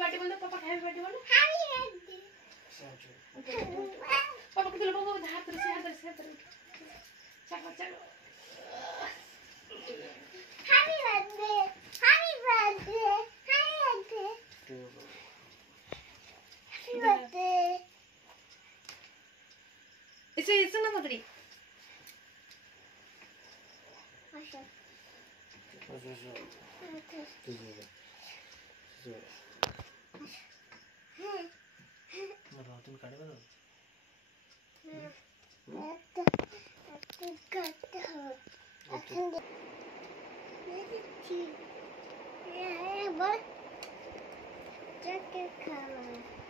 Birthday बोल दो पापा हैप्पी बर्थडे बोलो हैप्पी पापा को दिलो पापा हाथ से चलो चलो happy birthday happy birthday happy birthday इसे ना मदरी अच्छा तुम काढे बघ Jacket color.